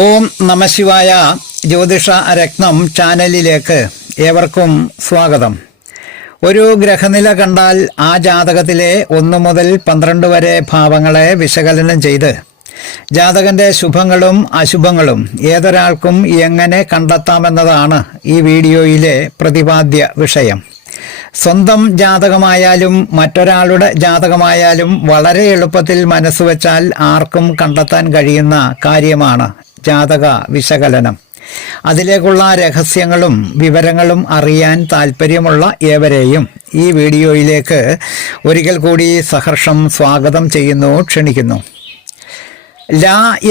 ഓം നമഃശിവായ. ജ്യോതിഷ രത്നം ചാനലിലേക്ക് ഏവർക്കും സ്വാഗതം. ഒരു ഗ്രഹനില കണ്ടാൽ ആ ജാതകത്തിലെ 1 മുതൽ 12 വരെ ഭാവങ്ങളെ വിശകലനം ചെയ്ത് ജാതകന്റെ ശുഭങ്ങളും അശുഭങ്ങളും ഏതൊരാൾക്കും എങ്ങനെ കണ്ടെത്താമെന്നതാണ് ഈ വീഡിയോയിലെ പ്രതിപാദ്യ വിഷയം. സ്വന്തം ജാതകമായാലും മറ്റൊരാളുടെ ജാതകമായാലും വളരെ എളുപ്പത്തിൽ മനസ്സുവെച്ചാൽ ആർക്കും കണ്ടെത്താൻ കഴിയുന്ന കാര്യമാണ് ജാതക വിശകലനം. അതിലേക്കുള്ള രഹസ്യങ്ങളും വിവരങ്ങളും അറിയാൻ താല്പര്യമുള്ള ഏവരെയും ഈ വീഡിയോയിലേക്ക് ഒരിക്കൽ കൂടി സഹർഷം സ്വാഗതം ചെയ്യുന്നു, ക്ഷണിക്കുന്നു. ല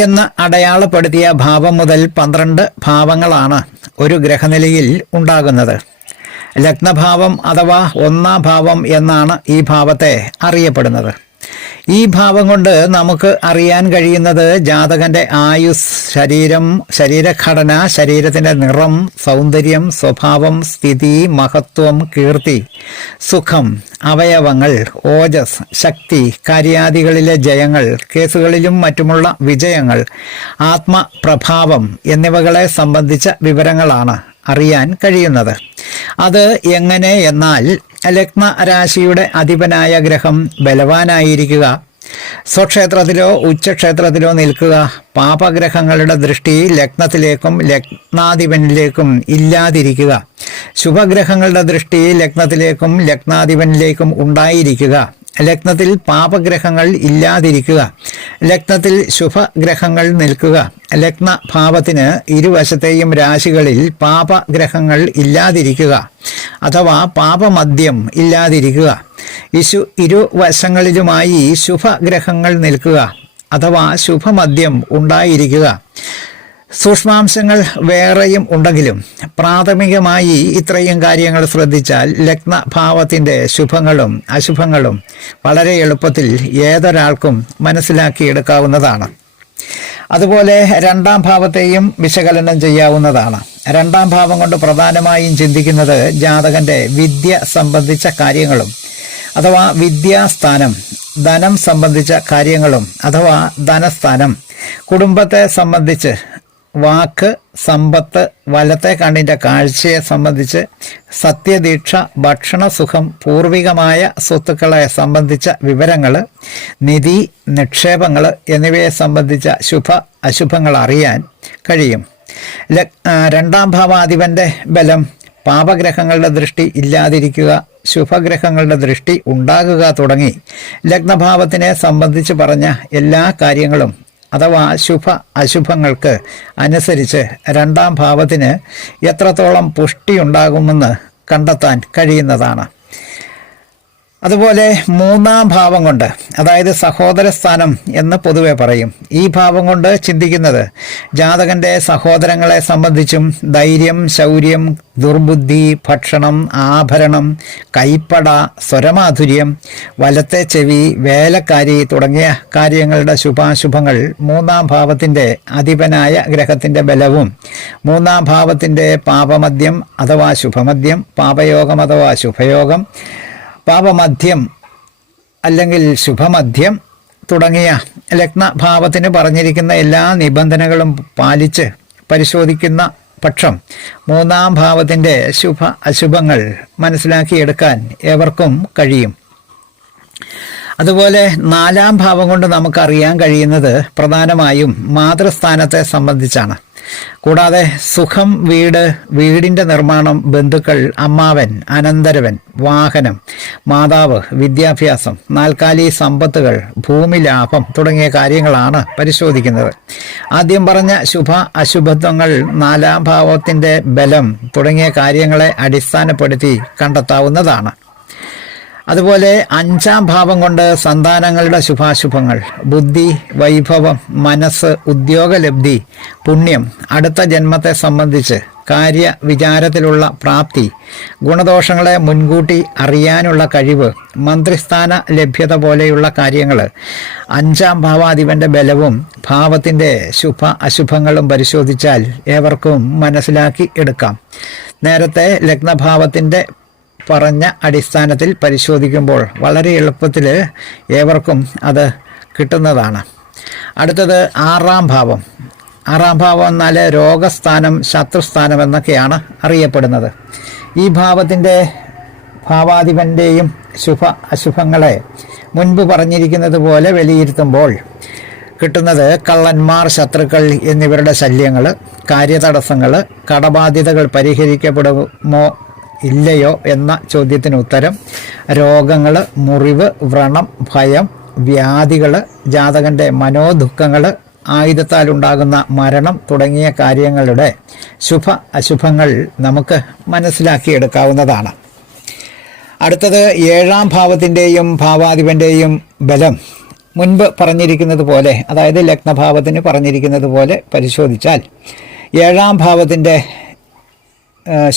എന്ന് അടയാളപ്പെടുത്തിയ ഭാവം മുതൽ 12 ഭാവങ്ങളാണ് ഒരു ഗ്രഹനിലയിൽ ഉണ്ടാകുന്നത്. ലഗ്നഭാവം അഥവാ 1-ാം ഭാവം എന്നാണ് ഈ ഭാവത്തെ അറിയപ്പെടുന്നത്. ഈ ഭാവം കൊണ്ട് നമുക്ക് അറിയാൻ കഴിയുന്നത് ജാതകന്റെ ആയുസ്, ശരീരഘടന, ശരീരത്തിന്റെ നിറം, സൗന്ദര്യം, സ്വഭാവം, സ്ഥിതി, മഹത്വം, കീർത്തി, സുഖം, അവയവങ്ങൾ, ഓജസ്, ശക്തി, കാര്യാദികളിലെ ജയങ്ങൾ, കേസുകളിലും മറ്റുമുള്ള വിജയങ്ങൾ, ആത്മപ്രഭാവം എന്നിവകളെ സംബന്ധിച്ച വിവരങ്ങളാണ് അറിയാൻ കഴിയുന്നത്. അത് എങ്ങനെ എന്നാൽ ലഗ്നരാശിയുടെ അധിപനായ ഗ്രഹം ബലവാനായിരിക്കുക, സ്വക്ഷേത്രത്തിലോ ഉച്ചക്ഷേത്രത്തിലോ നിൽക്കുക, പാപഗ്രഹങ്ങളുടെ ദൃഷ്ടി ലഗ്നത്തിലേക്കും ലഗ്നാധിപനിലേക്കും ഇല്ലാതിരിക്കുക, ശുഭഗ്രഹങ്ങളുടെ ദൃഷ്ടി ലഗ്നത്തിലേക്കും ലഗ്നാധിപനിലേക്കും ഉണ്ടായിരിക്കുക, ലഗ്നത്തിൽ പാപഗ്രഹങ്ങൾ ഇല്ലാതിരിക്കുക, ലഗ്നത്തിൽ ശുഭഗ്രഹങ്ങൾ നിൽക്കുക, ലഗ്നഭാവത്തിന് ഇരുവശത്തെയും രാശികളിൽ പാപഗ്രഹങ്ങൾ ഇല്ലാതിരിക്കുക അഥവാ പാപമദ്യം ഇല്ലാതിരിക്കുക, ഇരുവശങ്ങളിലുമായി ശുഭഗ്രഹങ്ങൾ നിൽക്കുക അഥവാ ശുഭമദ്യം ഉണ്ടായിരിക്കുക. സൂക്ഷ്മാംശങ്ങൾ വേറെയും ഉണ്ടെങ്കിലും പ്രാഥമികമായി ഇത്രയും കാര്യങ്ങൾ ശ്രദ്ധിച്ചാൽ ലഗ്നഭാവത്തിൻ്റെ ശുഭങ്ങളും അശുഭങ്ങളും വളരെ എളുപ്പത്തിൽ ഏതൊരാൾക്കും മനസ്സിലാക്കിയെടുക്കാവുന്നതാണ്. അതുപോലെ 2-ാം ഭാവത്തെയും വിശകലനം ചെയ്യാവുന്നതാണ്. 2-ാം ഭാവം കൊണ്ട് പ്രധാനമായും ചിന്തിക്കുന്നത് ജാതകന്റെ വിദ്യ സംബന്ധിച്ച കാര്യങ്ങളും അഥവാ വിദ്യാസ്ഥാനം, ധനം സംബന്ധിച്ച കാര്യങ്ങളും അഥവാ ധനസ്ഥാനം, കുടുംബത്തെ സംബന്ധിച്ച് വാക്ക്, സമ്പത്ത്, വലത്തെ കണ്ണിൻ്റെ കാഴ്ചയെ സംബന്ധിച്ച്, സത്യദീക്ഷ, ഭക്ഷണസുഖം, പൂർവികമായ സ്വത്തുക്കളെ സംബന്ധിച്ച വിവരങ്ങൾ, നിധി, നിക്ഷേപങ്ങൾ എന്നിവയെ സംബന്ധിച്ച ശുഭ അശുഭങ്ങൾ അറിയാൻ കഴിയും. 2-ാം ഭാവാധിപന്റെ ബലം, പാപഗ്രഹങ്ങളുടെ ദൃഷ്ടി ഇല്ലാതിരിക്കുക, ശുഭഗ്രഹങ്ങളുടെ ദൃഷ്ടി ഉണ്ടാകുക തുടങ്ങി ലഗ്നഭാവത്തിനെ സംബന്ധിച്ച് പറഞ്ഞ എല്ലാ കാര്യങ്ങളും അഥവാ ശുഭ അശുഭങ്ങൾക്ക് അനുസരിച്ച് 2-ാം ഭാവത്തിന് എത്രത്തോളം പുഷ്ടിയുണ്ടാകുമെന്ന് കണ്ടെത്താൻ കഴിയുന്നതാണ്. അതുപോലെ 3-ാം ഭാവം കൊണ്ട്, അതായത് സഹോദരസ്ഥാനം എന്ന് പൊതുവെ പറയും, ഈ ഭാവം കൊണ്ട് ചിന്തിക്കുന്നത് ജാതകന്റെ സഹോദരങ്ങളെ സംബന്ധിച്ചും ധൈര്യം, ശൗര്യം, ദുർബുദ്ധി, ഭക്ഷണം, ആഭരണം, കൈപ്പട, സ്വരമാധുര്യം, വലത്തെ ചെവി, വേലക്കാരി തുടങ്ങിയ കാര്യങ്ങളുടെ ശുഭാശുഭങ്ങൾ 3-ാം ഭാവത്തിൻ്റെ അധിപനായ ഗ്രഹത്തിൻ്റെ ബലവും 3-ാം ഭാവത്തിൻ്റെ പാപമദ്യം അഥവാ ശുഭമദ്യം, പാപയോഗം അഥവാ ശുഭയോഗം, പാപമദ്യം അല്ലെങ്കിൽ ശുഭമദ്യം തുടങ്ങിയ ലഗ്നഭാവത്തിന് പറഞ്ഞിരിക്കുന്ന എല്ലാ നിബന്ധനകളും പാലിച്ച് പരിശോധിക്കുന്ന പക്ഷം 3-ാം ഭാവത്തിൻ്റെ ശുഭ അശുഭങ്ങൾ മനസ്സിലാക്കിയെടുക്കാൻ ഏവർക്കും കഴിയും. അതുപോലെ 4-ാം ഭാവം കൊണ്ട് നമുക്കറിയാൻ കഴിയുന്നത് പ്രധാനമായും മാതൃസ്ഥാനത്തെ സംബന്ധിച്ചാണ്. കൂടാതെ സുഖം, വീട്, വീടിൻ്റെ നിർമ്മാണം, ബന്ധുക്കൾ, അമ്മാവൻ, അനന്തരവൻ, വാഹനം, മാതാവ്, വിദ്യാഭ്യാസം, നാൽക്കാലി സമ്പത്തുകൾ, ഭൂമി ലാഭം തുടങ്ങിയ കാര്യങ്ങളാണ് പരിശോധിക്കുന്നത്. ആദ്യം പറഞ്ഞ ശുഭ അശുഭത്വങ്ങൾ 4-ാം ഭാവത്തിൻ്റെ ബലം തുടങ്ങിയ കാര്യങ്ങളെ അടിസ്ഥാനപ്പെടുത്തി കണ്ടെത്താവുന്നതാണ്. അതുപോലെ 5-ാം ഭാവം കൊണ്ട് സന്താനങ്ങളുടെ ശുഭാശുഭങ്ങൾ, ബുദ്ധി, വൈഭവം, മനസ്സ്, ഉദ്യോഗലബ്ധി, പുണ്യം, അടുത്ത ജന്മത്തെ സംബന്ധിച്ച് കാര്യവിചാരത്തിലുള്ള പ്രാപ്തി, ഗുണദോഷങ്ങളെ മുൻകൂട്ടി അറിയാനുള്ള കഴിവ്, മന്ത്രിസ്ഥാന ലഭ്യത പോലെയുള്ള കാര്യങ്ങൾ 5-ാം ഭാവാധിപന്റെ ബലവും ഭാവത്തിൻ്റെ ശുഭ അശുഭങ്ങളും പരിശോധിച്ചാൽ ഏവർക്കും മനസ്സിലാക്കി എടുക്കാം. നേരത്തെ ലഗ്നഭാവത്തിൻ്റെ പറഞ്ഞ അടിസ്ഥാനത്തിൽ പരിശോധിക്കുമ്പോൾ വളരെ എളുപ്പത്തിൽ ഏവർക്കും അത് കിട്ടുന്നതാണ്. അടുത്തത് 6-ാം ഭാവം. 6-ാം ഭാവം എന്നാൽ രോഗസ്ഥാനം, ശത്രുസ്ഥാനം എന്നൊക്കെയാണ് അറിയപ്പെടുന്നത്. ഈ ഭാവത്തിൻ്റെ ഭാവാധിപൻ്റെയും ശുഭ അശുഭങ്ങളെ മുൻപ് പറഞ്ഞിരിക്കുന്നത് പോലെ വിലയിരുത്തുമ്പോൾ കിട്ടുന്നത് കള്ളന്മാർ, ശത്രുക്കൾ എന്നിവരുടെ ശല്യങ്ങൾ, കാര്യതടസ്സങ്ങൾ, കടബാധ്യതകൾ പരിഹരിക്കപ്പെടുമോ ഇല്ലയോ എന്ന ചോദ്യത്തിന് ഉത്തരം, രോഗങ്ങൾ, മുറിവ്, വ്രണം, ഭയം, വ്യാധികൾ, ജാതകൻ്റെ മനോദുഃഖങ്ങൾ, ആയുധത്താൽ ഉണ്ടാകുന്ന മരണം തുടങ്ങിയ കാര്യങ്ങളുടെ ശുഭ അശുഭങ്ങൾ നമുക്ക് മനസ്സിലാക്കിയെടുക്കാവുന്നതാണ്. അടുത്തത് 7-ാം ഭാവത്തിൻ്റെയും ഭാവാധിപൻ്റെയും ബലം മുൻപ് പറഞ്ഞിരിക്കുന്നത് പോലെ, അതായത് ലഗ്നഭാവത്തിന് പറഞ്ഞിരിക്കുന്നത് പോലെ പരിശോധിച്ചാൽ 7-ാം ഭാവത്തിൻ്റെ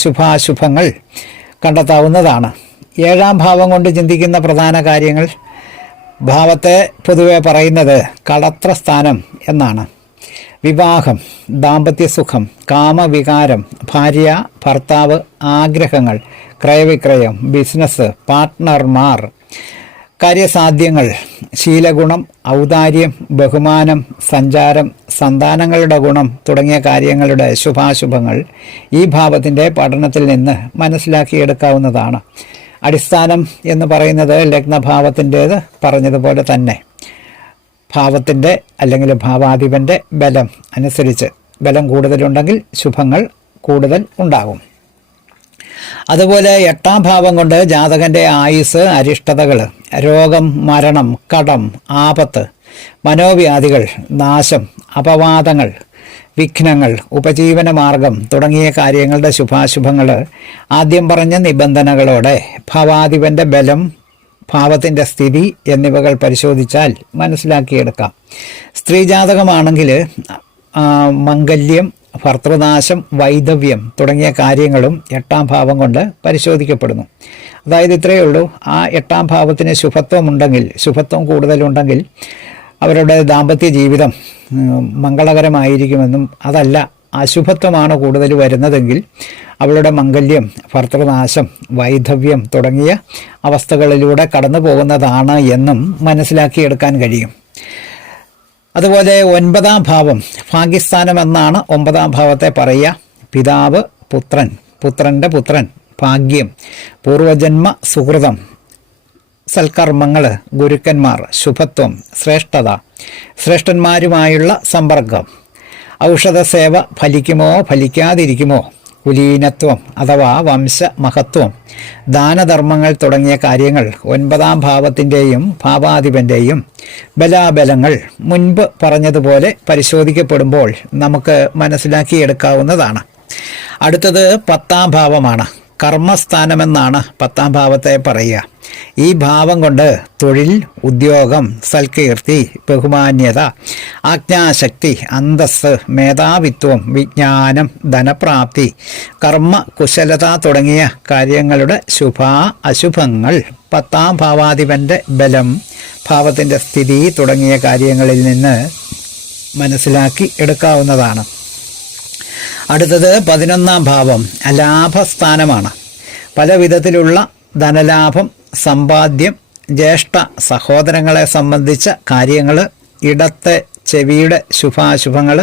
ശുഭാശുഭങ്ങൾ കണ്ടെത്താവുന്നതാണ്. 7-ാം ഭാവം കൊണ്ട് ചിന്തിക്കുന്ന പ്രധാന കാര്യങ്ങൾ, ഭാവത്തെ പൊതുവെ പറയുന്നത് കളത്രസ്ഥാനം എന്നാണ്. വിവാഹം, ദാമ്പത്യസുഖം, കാമവികാരം, ഭാര്യ ഭർത്താവ്, ആഗ്രഹങ്ങൾ, ക്രയവിക്രയം, ബിസിനസ്, പാർട്ട്ണർമാർ, കാര്യസാധ്യങ്ങൾ, ശീലഗുണം, ഔദാര്യം, ബഹുമാനം, സഞ്ചാരം, സന്താനങ്ങളുടെ ഗുണം തുടങ്ങിയ കാര്യങ്ങളുടെ ശുഭാശുഭങ്ങൾ ഈ ഭാവത്തിൻ്റെ പഠനത്തിൽ നിന്ന് മനസ്സിലാക്കിയെടുക്കാവുന്നതാണ്. അടിസ്ഥാനം എന്ന് പറയുന്നത് ലഗ്നഭാവത്തിൻ്റേത് പറഞ്ഞതുപോലെ തന്നെ ഭാവത്തിൻ്റെ അല്ലെങ്കിൽ ഭാവാധിപൻ്റെ ബലം അനുസരിച്ച് ബലം കൂടുതലുണ്ടെങ്കിൽ ശുഭങ്ങൾ കൂടുതൽ ഉണ്ടാകും. അതുപോലെ 8-ാം ഭാവം കൊണ്ട് ജാതകൻ്റെ ആയുസ്, അരിഷ്ടതകൾ, രോഗം, മരണം, കടം, ആപത്ത്, മനോവ്യാധികൾ, നാശം, അപവാദങ്ങൾ, വിഘ്നങ്ങൾ, ഉപജീവന മാർഗം തുടങ്ങിയ കാര്യങ്ങളുടെ ശുഭാശുഭങ്ങൾ ആദ്യം പറഞ്ഞ നിബന്ധനകളോടെ ഭാവാധിപൻ്റെ ബലം, ഭാവത്തിൻ്റെ സ്ഥിതി എന്നിവകൾ പരിശോധിച്ചാൽ മനസ്സിലാക്കിയെടുക്കാം. സ്ത്രീ ജാതകമാണെങ്കിൽ മംഗല്യം, ഭർത്തൃനാശം, വൈധവ്യം തുടങ്ങിയ കാര്യങ്ങളും 8-ാം ഭാവം കൊണ്ട് പരിശോധിക്കപ്പെടുന്നു. അതായത് ഇത്രയേ ഉള്ളൂ, ആ 8-ാം ഭാവത്തിന് ശുഭത്വം കൂടുതലുണ്ടെങ്കിൽ അവരുടെ ദാമ്പത്യ ജീവിതം മംഗളകരമായിരിക്കുമെന്നും, അതല്ല അശുഭത്വമാണ് കൂടുതൽ വരുന്നതെങ്കിൽ അവളുടെ മംഗല്യം, ഭർത്തൃനാശം, വൈധവ്യം തുടങ്ങിയ അവസ്ഥകളിലൂടെ കടന്നു പോകുന്നതാണ് എന്നും മനസ്സിലാക്കിയെടുക്കാൻ കഴിയും. അതുപോലെ 9-ാം ഭാവം ഭാഗ്യസ്ഥാനം എന്നാണ് 9-ാം ഭാവത്തെ പറയുക. പിതാവ്, പുത്രൻ, പുത്രൻ്റെ പുത്രൻ, ഭാഗ്യം, പൂർവജന്മ സുഹൃതം, സൽക്കർമ്മങ്ങൾ, ഗുരുക്കന്മാർ, ശുഭത്വം, ശ്രേഷ്ഠത, ശ്രേഷ്ഠന്മാരുമായുള്ള സമ്പർക്കം, ഔഷധസേവ ഫലിക്കുമോ ഫലിക്കാതിരിക്കുമോ, കുലീനത്വം അഥവാ വംശമഹത്വം, ദാനധർമ്മങ്ങൾ തുടങ്ങിയ കാര്യങ്ങൾ 9-ാം ഭാവത്തിൻ്റെയും ഭാവാധിപൻ്റെയും ബലാബലങ്ങൾ മുൻപ് പറഞ്ഞതുപോലെ പരിശോധിക്കപ്പെടുമ്പോൾ നമുക്ക് മനസ്സിലാക്കിയെടുക്കാവുന്നതാണ്. അടുത്തത് 10-ാം ഭാവമാണ്. കർമ്മസ്ഥാനമെന്നാണ് 10-ാം ഭാവത്തെ പറയുക. ഈ ഭാവം കൊണ്ട് തൊഴിൽ, ഉദ്യോഗം, സൽകീർത്തി, ബഹുമാന്യത, ആജ്ഞാശക്തി, അന്തസ്സ്, മേധാവിത്വം, വിജ്ഞാനം, ധനപ്രാപ്തി, കർമ്മ കുശലത തുടങ്ങിയ കാര്യങ്ങളുടെ അശുഭങ്ങൾ 10-ാം ഭാവാധിപൻ്റെ ബലം, ഭാവത്തിൻ്റെ സ്ഥിതി തുടങ്ങിയ കാര്യങ്ങളിൽ നിന്ന് മനസ്സിലാക്കി എടുക്കാവുന്നതാണ്. അടുത്തത് 11-ാം ഭാവം ലാഭസ്ഥാനമാണ്. പല വിധത്തിലുള്ള ധനലാഭം, സമ്പാദ്യം, ജ്യേഷ്ഠ സഹോദരങ്ങളെ സംബന്ധിച്ച കാര്യങ്ങൾ, ഇടത്തെ ചെവിയുടെ ശുഭാശുഭങ്ങൾ,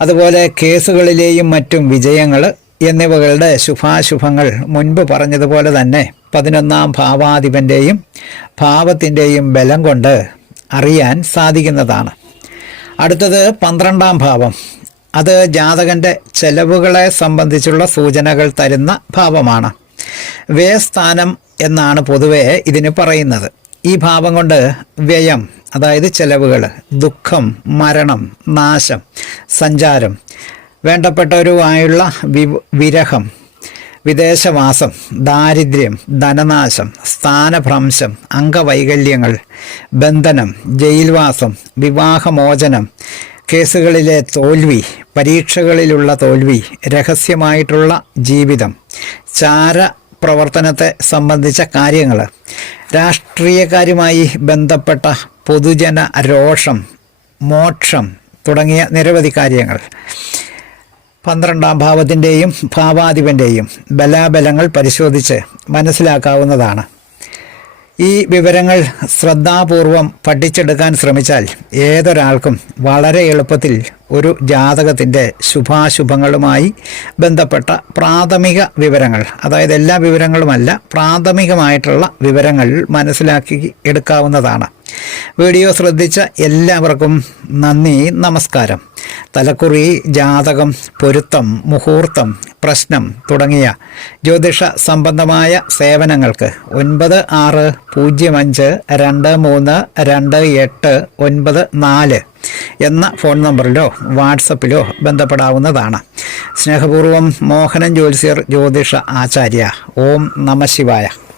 അതുപോലെ കേസുകളിലെയും മറ്റും വിജയങ്ങൾ എന്നിവകളുടെ ശുഭാശുഭങ്ങൾ മുൻപ് പറഞ്ഞതുപോലെ തന്നെ 11-ാം ഭാവാധിപൻ്റെയും ഭാവത്തിൻ്റെയും ബലം കൊണ്ട് അറിയാൻ സാധിക്കുന്നതാണ്. അടുത്തത് 12-ാം ഭാവം. അത് ജാതകൻ്റെ ചെലവുകളെ സംബന്ധിച്ചുള്ള സൂചനകൾ തരുന്ന ഭാവമാണ്. വ്യയസ്ഥാനം എന്നാണ് പൊതുവെ ഇതിന് പറയുന്നത്. ഈ ഭാവം കൊണ്ട് വ്യയം, അതായത് ചെലവുകൾ, ദുഃഖം, മരണം, നാശം, സഞ്ചാരം, വേണ്ടപ്പെട്ടവരുമായുള്ള വിരഹം, വിദേശവാസം, ദാരിദ്ര്യം, ധനനാശം, സ്ഥാനഭ്രംശം, അംഗവൈകല്യങ്ങൾ, ബന്ധനം, ജയിൽവാസം, വിവാഹമോചനം, കേസുകളിലെ തോൽവി, പരീക്ഷകളിലുള്ള തോൽവി, രഹസ്യമായിട്ടുള്ള ജീവിതം, പ്രവർത്തനത്തെ സംബന്ധിച്ച കാര്യങ്ങൾ, രാഷ്ട്രീയക്കാരുമായി ബന്ധപ്പെട്ട പൊതുജന രോഷം, മോക്ഷം തുടങ്ങിയ നിരവധി കാര്യങ്ങൾ 12-ാം ഭാവത്തിൻ്റെയും ഭാവാധിപൻ്റെയും ബലാബലങ്ങൾ പരിശോധിച്ച് മനസ്സിലാക്കാവുന്നതാണ്. ഈ വിവരങ്ങൾ ശ്രദ്ധാപൂർവം പഠിച്ചെടുക്കാൻ ശ്രമിച്ചാൽ ഏതൊരാൾക്കും വളരെ എളുപ്പത്തിൽ ഒരു ജാതകത്തിൻ്റെ ശുഭാശുഭങ്ങളുമായി ബന്ധപ്പെട്ട പ്രാഥമിക വിവരങ്ങൾ, അതായത് എല്ലാ വിവരങ്ങളുമല്ല, പ്രാഥമികമായിട്ടുള്ള വിവരങ്ങൾ മനസ്സിലാക്കി എടുക്കാവുന്നതാണ്. വീഡിയോ ശ്രദ്ധിച്ച എല്ലാവർക്കും നന്ദി, നമസ്കാരം. തലക്കുറി, ജാതകം, പൊരുത്തം, മുഹൂർത്തം, പ്രശ്നം തുടങ്ങിയ ജ്യോതിഷ സംബന്ധമായ സേവനങ്ങൾക്ക് 9605232894 എന്ന ഫോൺ നമ്പറിലോ വാട്സപ്പിലോ ബന്ധപ്പെടാവുന്നതാണ്. സ്നേഹപൂർവം മോഹനൻ ജ്യോത്സ്യർ, ജ്യോതിഷ ആചാര്യ. ഓം നമഃ ശിവായ.